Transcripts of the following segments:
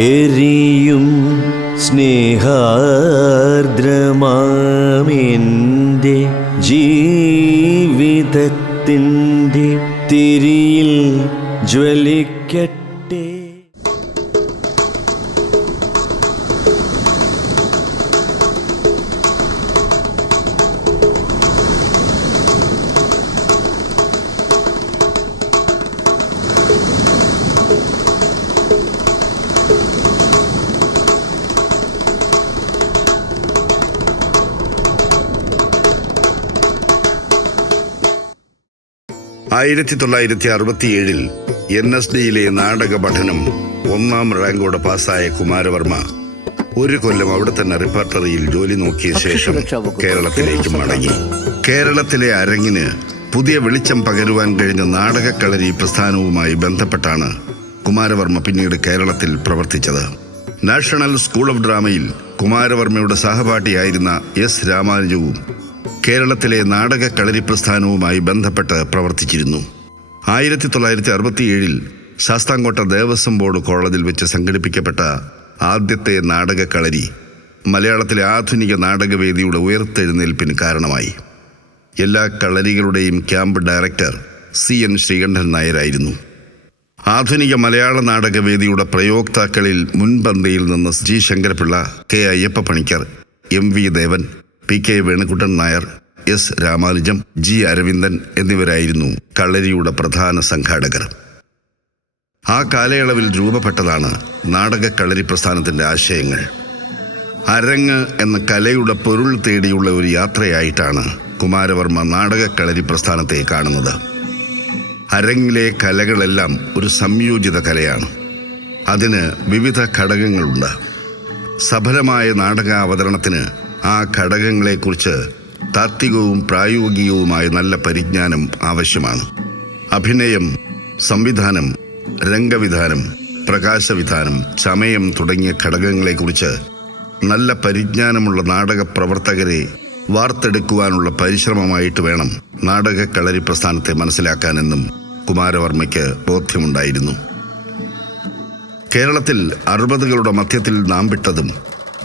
എരിയും സ്നേഹാർദ്രമാമെൻ്റെ ജീവിതത്തിൻ്റെ തിരിയിൽ ജ്വലിക്കട്ടെ. ആയിരത്തി 1967 NSDയിലെ നാടക പഠനം 1ാം റാങ്കോടെ പാസ്സായ കുമാരവർമ്മ ഒരു കൊല്ലം അവിടെ തന്നെ റിപ്പർട്ടറിയിൽ ജോലി നോക്കിയ ശേഷം കേരളത്തിലേക്ക് മടങ്ങി. കേരളത്തിലെ അരങ്ങിന് പുതിയ വെളിച്ചം പകരുവാൻ കഴിഞ്ഞ നാടകക്കളരി പ്രസ്ഥാനവുമായി ബന്ധപ്പെട്ടാണ് കുമാരവർമ്മ പിന്നീട് കേരളത്തിൽ പ്രവർത്തിച്ചത്. നാഷണൽ സ്കൂൾ ഓഫ് ഡ്രാമയിൽ കുമാരവർമ്മയുടെ സഹപാഠിയായിരുന്ന S. രാമാനുജവും കേരളത്തിലെ നാടകക്കളരി പ്രസ്ഥാനവുമായി ബന്ധപ്പെട്ട് പ്രവർത്തിച്ചിരുന്നു. 1967 ശാസ്താംകോട്ട ദേവസ്വം ബോർഡ് കോളേജിൽ വെച്ച് സംഘടിപ്പിക്കപ്പെട്ട ആദ്യത്തെ നാടകക്കളരി മലയാളത്തിലെ ആധുനിക നാടകവേദിയുടെ ഉയർത്തെഴുന്നേൽപ്പിന് കാരണമായി. എല്ലാ കളരികളുടെയും ക്യാമ്പ് ഡയറക്ടർ CN ശ്രീകണ്ഠൻ നായരായിരുന്നു. ആധുനിക മലയാള നാടകവേദിയുടെ പ്രയോക്താക്കളിൽ മുൻപന്തിയിൽ നിന്ന് G. Sankara Pillai, K. Ayyappa Panicker, MV ദേവൻ, PK Venukuttan Nair, S. Ramanujam, G. Aravindan എന്നിവരായിരുന്നു കളരിയുടെ പ്രധാന സംഘാടകർ. ആ കാലയളവിൽ രൂപപ്പെട്ടതാണ് നാടകക്കളരി പ്രസ്ഥാനത്തിൻ്റെ ആശയങ്ങൾ. അരങ്ങ് എന്ന കലയുടെ പൊരുൾ തേടിയുള്ള ഒരു യാത്രയായിട്ടാണ് കുമാരവർമ്മ നാടകക്കളരി പ്രസ്ഥാനത്തെ കാണുന്നത്. അരങ്ങിലെ കലകളെല്ലാം ഒരു സംയോജിത കലയാണ്. അതിന് വിവിധ ഘടകങ്ങളുണ്ട്. സഫലമായ നാടക അവതരണത്തിന് ആ ഘടകങ്ങളെക്കുറിച്ച് താത്വികവും പ്രായോഗികവുമായ നല്ല പരിജ്ഞാനം ആവശ്യമാണ്. അഭിനയം, സംവിധാനം, രംഗവിധാനം, പ്രകാശവിധാനം, ചമയം തുടങ്ങിയ ഘടകങ്ങളെക്കുറിച്ച് നല്ല പരിജ്ഞാനമുള്ള നാടക പ്രവർത്തകരെ വാർത്തെടുക്കുവാനുള്ള പരിശ്രമമായിട്ട് വേണം നാടകക്കളരി പ്രസ്ഥാനത്തെ മനസ്സിലാക്കാനെന്നും കുമാരവർമ്മയ്ക്ക് ബോധ്യമുണ്ടായിരുന്നു. കേരളത്തിൽ 60കളുടെ മധ്യത്തിൽ നാം വിട്ടതും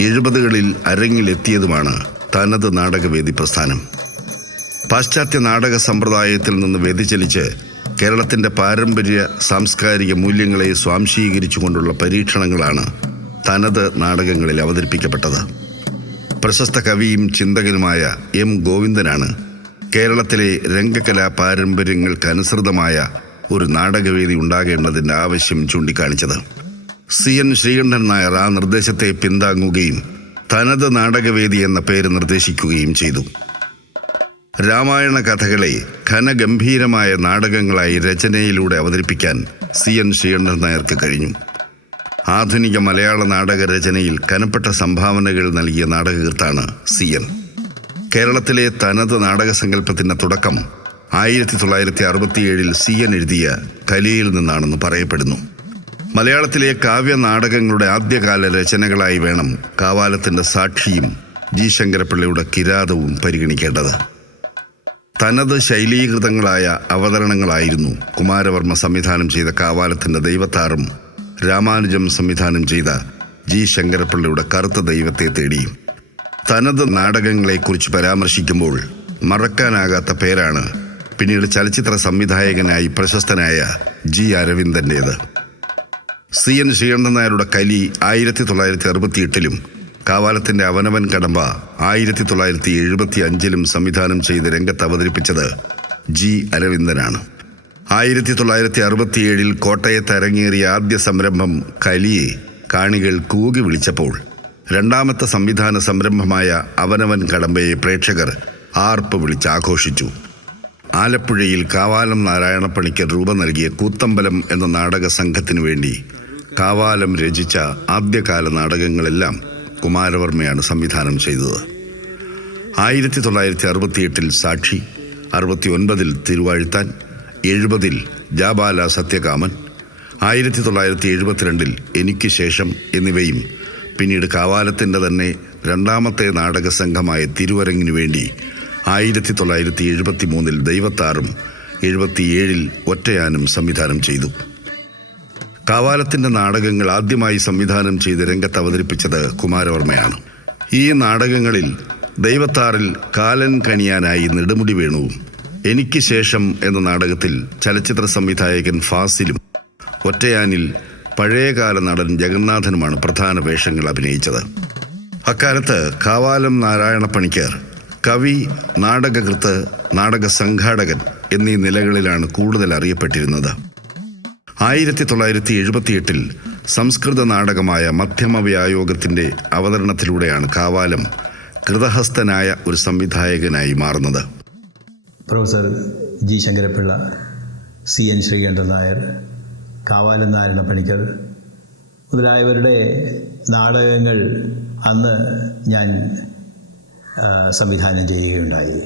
70കളിൽ അരങ്ങിലെത്തിയതുമാണ് തനത് നാടകവേദി പ്രസ്ഥാനം. പാശ്ചാത്യ നാടക സമ്പ്രദായത്തിൽ നിന്ന് വ്യതിചലിച്ച് കേരളത്തിൻ്റെ പാരമ്പര്യ സാംസ്കാരിക മൂല്യങ്ങളെ സ്വാംശീകരിച്ചുകൊണ്ടുള്ള പരീക്ഷണങ്ങളാണ് തനത് നാടകങ്ങളിൽ അവതരിപ്പിക്കപ്പെട്ടത്. പ്രശസ്ത കവിയും ചിന്തകനുമായ M. ഗോവിന്ദനാണ് കേരളത്തിലെ രംഗകലാ പാരമ്പര്യങ്ങൾക്കനുസൃതമായ ഒരു നാടകവേദി ഉണ്ടാകേണ്ടതിൻ്റെ ആവശ്യം ചൂണ്ടിക്കാണിച്ചത്. CN ശ്രീകണ്ഠൻ നായർ ആ നിർദ്ദേശത്തെ പിന്താങ്ങുകയും തനത് നാടകവേദി എന്ന പേര് നിർദ്ദേശിക്കുകയും ചെയ്തു. രാമായണ കഥകളെ ഘനഗംഭീരമായ നാടകങ്ങളായി രചനയിലൂടെ അവതരിപ്പിക്കാൻ CN ശ്രീകണ്ഠൻ നായർക്ക് കഴിഞ്ഞു. ആധുനിക മലയാള നാടക രചനയിൽ കനപ്പെട്ട സംഭാവനകൾ നൽകിയ നാടകകൃത്താണ് CN. കേരളത്തിലെ തനത് നാടക സങ്കല്പത്തിൻ്റെ തുടക്കം 1967 CN എഴുതിയ കലിയിൽ നിന്നാണെന്ന് പറയപ്പെടുന്നു. മലയാളത്തിലെ കാവ്യ നാടകങ്ങളുടെ ആദ്യകാല രചനകളായി വേണം കാവാലത്തിൻ്റെ സാക്ഷിയും G. ശങ്കരപിള്ളയുടെ കിരാതവും പരിഗണിക്കേണ്ടത്. തനത് ശൈലീകൃതങ്ങളായ അവതരണങ്ങളായിരുന്നു കുമാരവർമ്മ സംവിധാനം ചെയ്ത കാവാലത്തിൻ്റെ ദൈവത്താറും രാമാനുജം സംവിധാനം ചെയ്ത G. ശങ്കരപിള്ളയുടെ കറുത്ത ദൈവത്തെ തേടിയും. തനത് നാടകങ്ങളെക്കുറിച്ച് പരാമർശിക്കുമ്പോൾ മറക്കാനാകാത്ത പേരാണ് പിന്നീട് ചലച്ചിത്ര സംവിധായകനായി പ്രശസ്തനായ G. അരവിന്ദൻ്റേത്. CN ശ്രീകണ്ഠൻ നായരുടെ കലി 1968 കാവാലത്തിൻ്റെ അവനവൻ കടമ്പ 1975 സംവിധാനം ചെയ്ത് രംഗത്ത് അവതരിപ്പിച്ചത് G. അരവിന്ദനാണ്. 1967 കോട്ടയത്ത് അരങ്ങേറിയ ആദ്യ സംരംഭം കലിയെ കാണികൾ കൂകി വിളിച്ചപ്പോൾ രണ്ടാമത്തെ സംവിധാന സംരംഭമായ അവനവൻ കടമ്പയെ പ്രേക്ഷകർ ആർപ്പ് വിളിച്ചാഘോഷിച്ചു. ആലപ്പുഴയിൽ കാവാലം നാരായണപ്പണിക്കർ രൂപം നൽകിയ കൂത്തമ്പലം എന്ന നാടക സംഘത്തിനു വേണ്ടി കാവാലം രചിച്ച ആദ്യകാല നാടകങ്ങളെല്ലാം കുമാരവർമ്മയാണ് സംവിധാനം ചെയ്തത്. 1968 സാക്ഷി, 69 തിരുവാഴ്ത്താൻ, 70 ജാബാല സത്യകാമൻ, 1972 എനിക്ക് ശേഷം എന്നിവയും പിന്നീട് കാവാലത്തിൻ്റെ തന്നെ രണ്ടാമത്തെ നാടക സംഘമായ തിരുവരങ്ങിനു വേണ്ടി 1973 ദൈവത്താറും 77 ഒറ്റയാനും സംവിധാനം ചെയ്തു. കാവാലത്തിൻ്റെ നാടകങ്ങൾ ആദ്യമായി സംവിധാനം ചെയ്ത് രംഗത്ത് അവതരിപ്പിച്ചത് കുമാരവർമ്മയാണ്. ഈ നാടകങ്ങളിൽ ദൈവത്താറിൽ കാലൻ കണിയാനായി നെടുമുടി വേണുവും, എനിക്ക് ശേഷം എന്ന നാടകത്തിൽ ചലച്ചിത്ര സംവിധായകൻ ഫാസിലും, ഒറ്റയാനിൽ പഴയകാല നടൻ ജഗന്നാഥനുമാണ് പ്രധാന വേഷങ്ങൾ അഭിനയിച്ചത്. അക്കാലത്ത് കാവാലം നാരായണ പണിക്കർ കവി, നാടകകൃത്ത്, നാടക സംഘാടകൻ എന്നീ നിലകളിലാണ് കൂടുതൽ അറിയപ്പെട്ടിരുന്നത്. 1978 സംസ്കൃത നാടകമായ മധ്യമവ്യായോഗത്തിൻ്റെ അവതരണത്തിലൂടെയാണ് കാവാലം കൃതഹസ്തനായ ഒരു സംവിധായകനായി മാറുന്നത്. Professor G Sankara Pillai, CN Sreekantan Nair, Kavalam Narayana Panicker മുതലായവരുടെ നാടകങ്ങൾ അന്ന് ഞാൻ സംവിധാനം ചെയ്യുകയുണ്ടായി.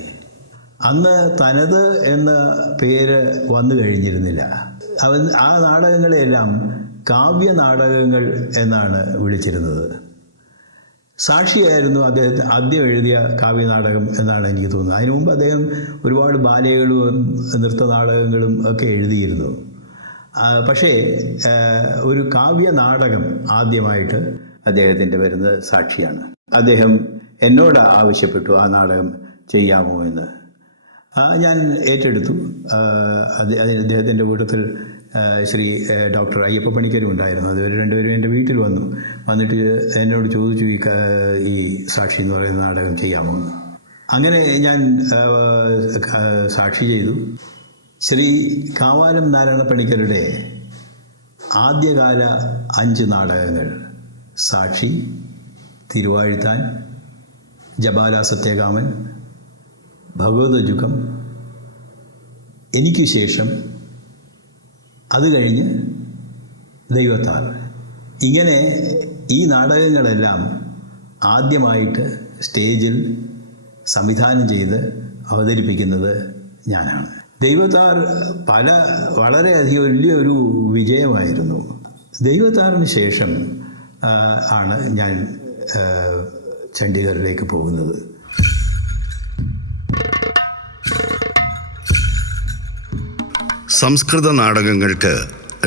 അന്ന് തനത് എന്ന പേര് വന്നു കഴിഞ്ഞിരുന്നില്ല. ആ നാടകങ്ങളെയെല്ലാം കാവ്യ നാടകങ്ങൾ എന്നാണ് വിളിച്ചിരുന്നത്. സാക്ഷിയായിരുന്നു അദ്ദേഹത്തിന് ആദ്യം എഴുതിയ കാവ്യനാടകം എന്നാണ് എനിക്ക് തോന്നുന്നത്. അതിനു മുമ്പ് അദ്ദേഹം ഒരുപാട് ബാലകളും നൃത്തനാടകങ്ങളും ഒക്കെ എഴുതിയിരുന്നു. പക്ഷേ ഒരു കാവ്യ നാടകം ആദ്യമായിട്ട് അദ്ദേഹത്തിൻ്റെ വരുന്നത് സാക്ഷിയാണ്. അദ്ദേഹം എന്നോട് ആവശ്യപ്പെട്ടു ആ നാടകം ചെയ്യാമോ എന്ന്. ഞാൻ ഏറ്റെടുത്തു. അതിന് അദ്ദേഹത്തിൻ്റെ കൂട്ടത്തിൽ ശ്രീ ഡോക്ടർ അയ്യപ്പ പണിക്കരും ഉണ്ടായിരുന്നു. അതുവരെ രണ്ടുപേരും എൻ്റെ വീട്ടിൽ വന്നിട്ട് എന്നോട് ചോദിച്ചു ഈ സാക്ഷി എന്ന് പറയുന്ന നാടകം ചെയ്യാമോ എന്ന്. അങ്ങനെ ഞാൻ സാക്ഷി ചെയ്തു. ശ്രീ കാവാലം നാരായണ പണിക്കരുടെ ആദ്യകാല 5 നാടകങ്ങൾ, സാക്ഷി, തിരുവാഴ്ത്താൻ, ജപാല സത്യകാമൻ, ഭഗവതജുഗം, എനിക്ക് ശേഷം, അത് കഴിഞ്ഞ് ദൈവത്താർ, ഇങ്ങനെ ഈ നാടകങ്ങളെല്ലാം ആദ്യമായിട്ട് സ്റ്റേജിൽ സംവിധാനം ചെയ്ത് അവതരിപ്പിക്കുന്നത് ഞാനാണ്. ദൈവത്താർ വളരെയധികം വലിയൊരു വിജയമായിരുന്നു. ദൈവത്താറിന് ശേഷം ആണ് ഞാൻ ചണ്ഡീഗറിലേക്ക് പോകുന്നത്. സംസ്കൃത നാടകങ്ങൾക്ക്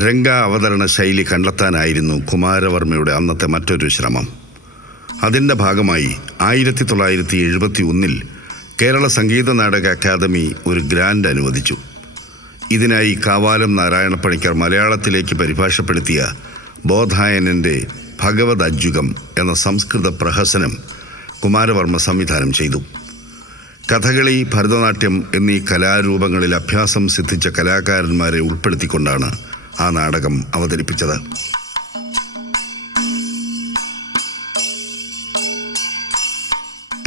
രംഗാവതരണ ശൈലി കണ്ടെത്താനായിരുന്നു കുമാരവർമ്മയുടെ അന്നത്തെ മറ്റൊരു ശ്രമം. അതിൻ്റെ ഭാഗമായി 1971 കേരള സംഗീത നാടക അക്കാദമി ഒരു ഗ്രാൻഡ് അനുവദിച്ചു. ഇതിനായി കാവാലം നാരായണ പണിക്കർ മലയാളത്തിലേക്ക് പരിഭാഷപ്പെടുത്തിയ ബോധായനൻ്റെ ഭഗവത് അജ്ജുകം എന്ന സംസ്കൃത പ്രഹസനം കുമാരവർമ്മ സംവിധാനം ചെയ്തു. കഥകളി, ഭരതനാട്യം എന്നീ കലാരൂപങ്ങളിൽ അഭ്യാസം സിദ്ധിച്ച കലാകാരന്മാരെ ഉൾപ്പെടുത്തിക്കൊണ്ടാണ് ആ നാടകം അവതരിപ്പിച്ചത്.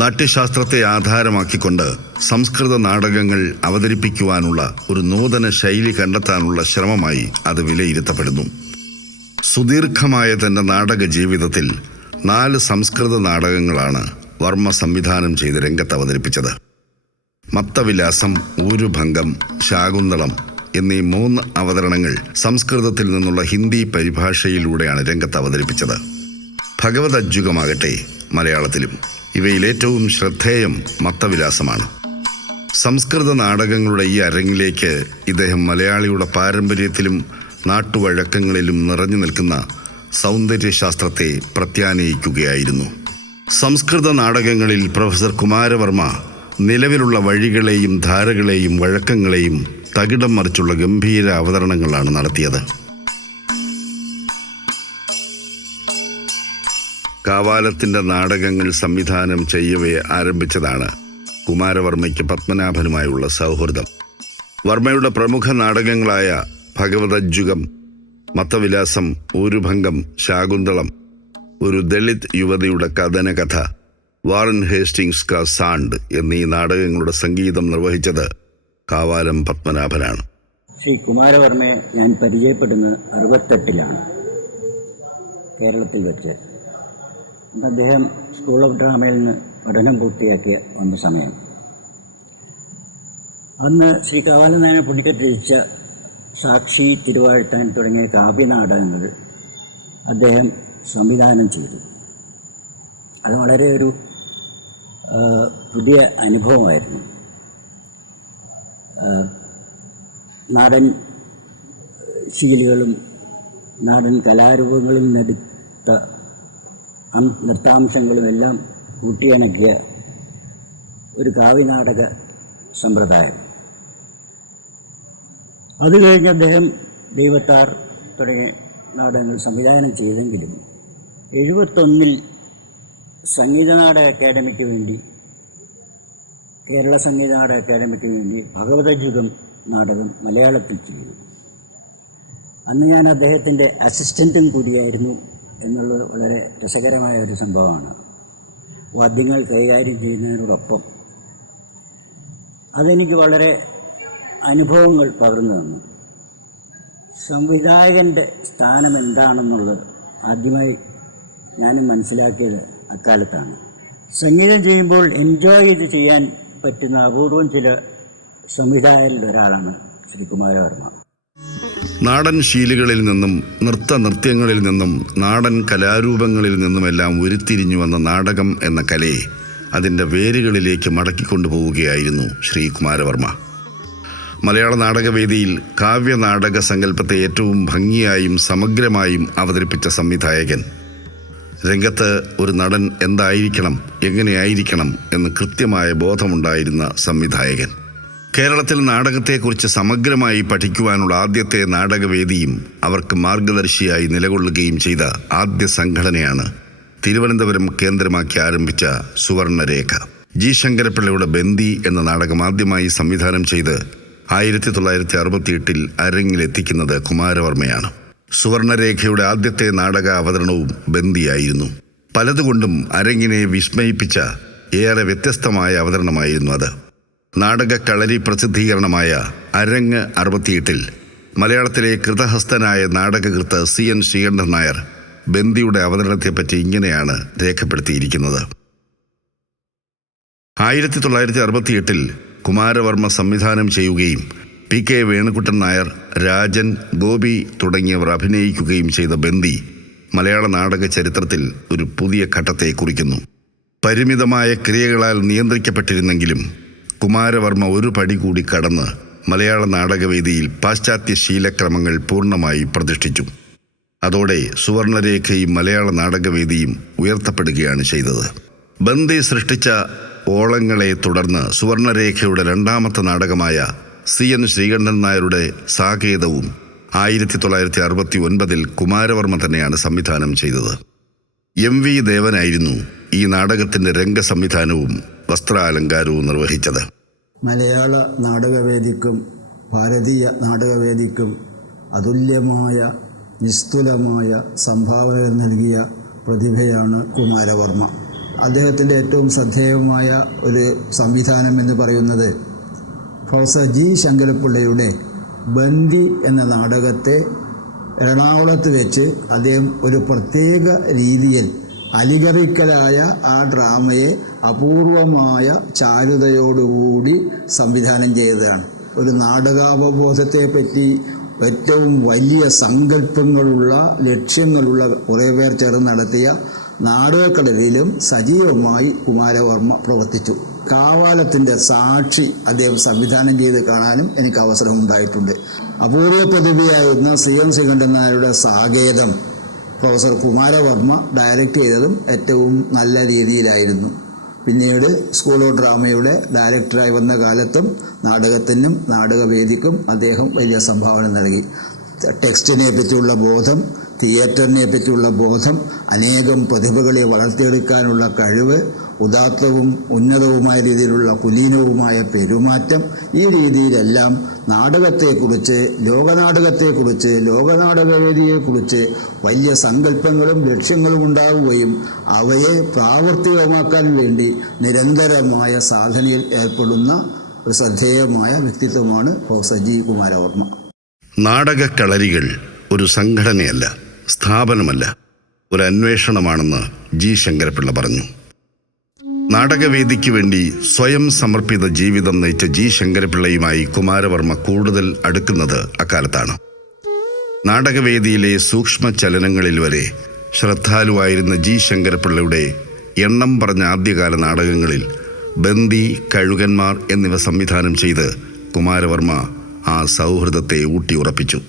നാട്യശാസ്ത്രത്തെ ആധാരമാക്കിക്കൊണ്ട് സംസ്കൃത നാടകങ്ങൾ അവതരിപ്പിക്കുവാനുള്ള ഒരു നൂതന ശൈലി കണ്ടെത്താനുള്ള ശ്രമമായി അത് വിലയിരുത്തപ്പെടുന്നു. സുദീർഘമായ തൻ്റെ നാടക ജീവിതത്തിൽ 4 സംസ്കൃത നാടകങ്ങളാണ് വർമ്മ സംവിധാനം ചെയ്ത് രംഗത്ത് അവതരിപ്പിച്ചത്. മത്തവിലാസം, ഊരുഭംഗം, ശാകുന്തളം എന്നീ 3 അവതരണങ്ങൾ സംസ്കൃതത്തിൽ നിന്നുള്ള ഹിന്ദി പരിഭാഷയിലൂടെയാണ് രംഗത്ത് അവതരിപ്പിച്ചത്. ഭഗവത് അജ്ജുകമാകട്ടെ മലയാളത്തിലും. ഇവയിൽ ഏറ്റവും ശ്രദ്ധേയം മത്തവിലാസമാണ്. സംസ്കൃത നാടകങ്ങളുടെ ഈ അരങ്ങിലേക്ക് ഇദ്ദേഹം മലയാളിയുടെ പാരമ്പര്യത്തിലും നാട്ടുവഴക്കങ്ങളിലും നിറഞ്ഞു നിൽക്കുന്ന സൗന്ദര്യശാസ്ത്രത്തെ പ്രത്യാനയിക്കുകയായിരുന്നു. സംസ്കൃത നാടകങ്ങളിൽ പ്രൊഫസർ കുമാരവർമ്മ നിലവിലുള്ള വഴികളെയും ധാരകളെയും വഴക്കങ്ങളെയും തകിടം മറിച്ചുള്ള ഗംഭീര അവതരണങ്ങളാണ് നടത്തിയത്. കാവാലത്തിൻ്റെ നാടകങ്ങൾ സംവിധാനം ചെയ്യവേ ആരംഭിച്ചതാണ് കുമാരവർമ്മയ്ക്ക് പത്മനാഭനുമായുള്ള സൗഹൃദം. വർമ്മയുടെ പ്രമുഖ നാടകങ്ങളായ ഭഗവതജ്ജുകം, മത്തവിലാസം, ഊരുഭംഗം, ശാകുന്തളം, ഒരു ദളിത് യുവതിയുടെ കഥനകഥ, വാറൻ ഹേസ്റ്റിങ്സ് കാ സാണ്ട് എന്നീ നാടകങ്ങളുടെ സംഗീതം നിർവഹിച്ചത് കാവാലം പത്മനാഭനാണ്. ശ്രീ കുമാരവർമ്മയെ ഞാൻ പരിചയപ്പെടുന്നത് 68 കേരളത്തിൽ വെച്ച്. അദ്ദേഹം സ്കൂൾ ഓഫ് ഡ്രാമയിൽ നിന്ന് പഠനം പൂർത്തിയാക്കിയ സമയം. അന്ന് ശ്രീ കാവാലം നാരായണ പണിക്കർ രചിച്ച സാക്ഷി, തിരുവാഴ്ത്താൻ തുടങ്ങിയ കാവ്യനാടകങ്ങൾ അദ്ദേഹം സംവിധാനം ചെയ്തു. അത് വളരെ ഒരു പുതിയ അനുഭവമായിരുന്നു. നാടൻ ശീലുകളും നാടൻ കലാരൂപങ്ങളിൽ നിന്നെടുത്ത നൃത്താംശങ്ങളുമെല്ലാം കൂട്ടിയിണക്കിയ ഒരു കാവ്യനാടക സമ്പ്രദായം. അത് കഴിഞ്ഞ് അദ്ദേഹം ദൈവത്താർ തുടങ്ങിയ നാടകങ്ങൾ സംവിധാനം ചെയ്തെങ്കിലും 71 സംഗീത നാടക അക്കാദമിക്ക് വേണ്ടി, കേരള സംഗീത നാടക അക്കാദമിക്ക് വേണ്ടി ഭഗവതജുഗം നാടകം മലയാളത്തിൽ ചെയ്തു. അന്ന് ഞാൻ അദ്ദേഹത്തിൻ്റെ അസിസ്റ്റൻറ്റും കൂടിയായിരുന്നു എന്നുള്ളത് വളരെ രസകരമായ ഒരു സംഭവമാണ്. വാദ്യങ്ങൾ കൈകാര്യം ചെയ്യുന്നതിനോടൊപ്പം അതെനിക്ക് വളരെ അനുഭവങ്ങൾ പകർന്നു തന്നു. സംവിധായകൻ്റെ സ്ഥാനം എന്താണെന്നുള്ളത് ആദ്യമായി ഞാനും മനസ്സിലാക്കിയത് അക്കാലത്താണ്. സംഗീതം ചെയ്യുമ്പോൾ എൻജോയ് ചെയ്ത് ചെയ്യാൻ പറ്റുന്ന അപൂർവം ചില സംവിധായകരിൽ ഒരാളാണ് ശ്രീ കുമാരവർമ്മ. നാടൻ ശീലുകളിൽ നിന്നും നൃത്യങ്ങളിൽ നിന്നും നാടൻ കലാരൂപങ്ങളിൽ നിന്നുമെല്ലാം ഉരുത്തിരിഞ്ഞു വന്ന നാടകം എന്ന കലയെ അതിൻ്റെ വേരുകളിലേക്ക് മടക്കിക്കൊണ്ടുപോവുകയായിരുന്നു ശ്രീ കുമാരവർമ്മ. മലയാള നാടകവേദിയിൽ കാവ്യനാടക സങ്കല്പത്തെ ഏറ്റവും ഭംഗിയായും സമഗ്രമായും അവതരിപ്പിച്ച സംവിധായകൻ. രംഗത്ത് ഒരു നടൻ എന്തായിരിക്കണം, എങ്ങനെയായിരിക്കണം എന്ന് കൃത്യമായ ബോധമുണ്ടായിരുന്ന സംവിധായകൻ. കേരളത്തിൽ നാടകത്തെക്കുറിച്ച് സമഗ്രമായി പഠിക്കുവാനുള്ള ആദ്യത്തെ നാടകവേദിയും അവർക്ക് മാർഗദർശിയായി നിലകൊള്ളുകയും ചെയ്ത ആദ്യ സംഘടനയാണ് തിരുവനന്തപുരം കേന്ദ്രമാക്കി ആരംഭിച്ച സുവർണരേഖ. ജി ശങ്കരപ്പിള്ളയുടെ ബന്ദി എന്ന നാടകം ആദ്യമായി സംവിധാനം ചെയ്ത് 1968 അരങ്ങിലെത്തിക്കുന്നത് കുമാരവർമ്മയാണ്. സുവർണരേഖയുടെ ആദ്യത്തെ നാടക അവതരണവും ബന്ദിയായിരുന്നു. പലതുകൊണ്ടും അരങ്ങിനെ വിസ്മയിപ്പിച്ച ഏറെ വ്യത്യസ്തമായ അവതരണമായിരുന്നു അത്. നാടകക്കളരി പ്രസിദ്ധീകരണമായ അരങ്ങ് 68 മലയാളത്തിലെ കൃതഹസ്തനായ നാടകകൃത്ത് CN ശ്രീകണ്ഠൻ നായർ ബന്ദിയുടെ അവതരണത്തെപ്പറ്റി ഇങ്ങനെയാണ് രേഖപ്പെടുത്തിയിരിക്കുന്നത്. 1968 കുമാരവർമ്മ സംവിധാനം ചെയ്യുകയും PK വേണുകുട്ടൻ നായർ, രാജൻ, ഗോപി തുടങ്ങിയവർ അഭിനയിക്കുകയും ചെയ്ത ബന്ദി മലയാള നാടക ചരിത്രത്തിൽ ഒരു പുതിയ ഘട്ടത്തെ കുറിക്കുന്നു. പരിമിതമായ ക്രിയകളാൽ നിയന്ത്രിക്കപ്പെട്ടിരുന്നെങ്കിലും കുമാരവർമ്മ ഒരു പടി കൂടി കടന്ന് മലയാള നാടകവേദിയിൽ പാശ്ചാത്യ ശീലക്രമങ്ങൾ പൂർണ്ണമായി പ്രതിഷ്ഠിച്ചു. അതോടെ സുവർണരേഖയും മലയാള നാടകവേദിയും ഉയർത്തപ്പെടുകയാണ് ചെയ്തത്. ബന്ദി സൃഷ്ടിച്ച ഓളങ്ങളെ തുടർന്ന് സുവർണരേഖയുടെ രണ്ടാമത്തെ നാടകമായ CN ശ്രീകണ്ഠൻ നായരുടെ സാകേതവും 1969 കുമാരവർമ്മ തന്നെയാണ് സംവിധാനം ചെയ്തത്. MV ദേവനായിരുന്നു ഈ നാടകത്തിൻ്റെ രംഗസംവിധാനവും വസ്ത്രാലങ്കാരവും നിർവഹിച്ചത്. മലയാള നാടകവേദിക്കും ഭാരതീയ നാടകവേദിക്കും അതുല്യമായ നിസ്തുലമായ സംഭാവനകൾ നൽകിയ പ്രതിഭയാണ് കുമാരവർമ്മ. അദ്ദേഹത്തിൻ്റെ ഏറ്റവും ശ്രദ്ധേയമായ ഒരു സംവിധാനം എന്ന് പറയുന്നത് പ്രൊഫസർ G ശങ്കരപ്പിള്ളയുടെ ബന്ദി എന്ന നാടകത്തെ എറണാകുളത്ത് വെച്ച് അദ്ദേഹം ഒരു പ്രത്യേക രീതിയിൽ അലിഗറിക്കലായ ആ ഡ്രാമയെ അപൂർവമായ ചാരുതയോടുകൂടി സംവിധാനം ചെയ്തതാണ്. ഒരു നാടകാവബോധത്തെപ്പറ്റി ഏറ്റവും വലിയ സങ്കല്പങ്ങളുള്ള ലക്ഷ്യങ്ങളുള്ള കുറേ പേർ ചേർന്ന് നടത്തിയ നാടകക്കളരിയിലും സജീവമായി കുമാരവർമ്മ പ്രവർത്തിച്ചു. കാവാലത്തിൻ്റെ സാക്ഷി അദ്ദേഹം സംവിധാനം ചെയ്ത് കാണാനും എനിക്ക് അവസരമുണ്ടായിട്ടുണ്ട്. അപൂർവ പ്രതിഭയായിരുന്ന CN ശ്രീകണ്ഠൻ നായരുടെ സാകേതം പ്രൊഫസർ കുമാരവർമ്മ ഡയറക്റ്റ് ചെയ്തതും ഏറ്റവും നല്ല രീതിയിലായിരുന്നു. പിന്നീട് സ്കൂൾ ഓഫ് ഡ്രാമയുടെ ഡയറക്ടറായി വന്ന കാലത്തും നാടകത്തിനും നാടകവേദിക്കും അദ്ദേഹം വലിയ സംഭാവന നൽകി. ടെക്സ്റ്റിനെ പറ്റിയുള്ള ബോധം, തിയേറ്ററിനെ പറ്റിയുള്ള ബോധം, അനേകം പ്രതിഭകളെ വളർത്തിയെടുക്കാനുള്ള കഴിവ്, ഉദാത്തവും ഉന്നതവുമായ രീതിയിലുള്ള കുലീനവുമായ പെരുമാറ്റം, ഈ രീതിയിലെല്ലാം നാടകത്തെക്കുറിച്ച്, ലോകനാടകത്തെക്കുറിച്ച്, ലോകനാടകവേദിയെക്കുറിച്ച് വലിയ സങ്കല്പങ്ങളും ലക്ഷ്യങ്ങളും ഉണ്ടാവുകയും അവയെ പ്രാവർത്തികമാക്കാൻ വേണ്ടി നിരന്തരമായ സാധനയിൽ ഏർപ്പെടുന്ന ഒരു ശ്രദ്ധേയമായ വ്യക്തിത്വമാണ് പ്രൊഫസർ G കുമാരവർമ്മ. നാടകക്കളരികൾ ഒരു സംഘടനയല്ല, സ്ഥാപനമല്ല, ഒരു അന്വേഷണമാണെന്ന് G ശങ്കരപ്പിള്ള പറഞ്ഞു. നാടകവേദിക്ക് വേണ്ടി സ്വയം സമർപ്പിത ജീവിതം നയിച്ച G ശങ്കരപ്പിള്ളയുമായി കുമാരവർമ്മ കൂടുതൽ അടുക്കുന്നത് അക്കാലത്താണ്. നാടകവേദിയിലെ സൂക്ഷ്മ ചലനങ്ങളിൽ വരെ ശ്രദ്ധാലുവായിരുന്ന G ശങ്കരപ്പിള്ളയുടെ എണ്ണം പറഞ്ഞ ആദ്യകാല നാടകങ്ങളിൽ ബന്ദി, കഴുകന്മാർ എന്നിവ സംവിധാനം ചെയ്ത് കുമാരവർമ്മ ആ സൗഹൃദത്തെ ഊട്ടിയുറപ്പിച്ചു.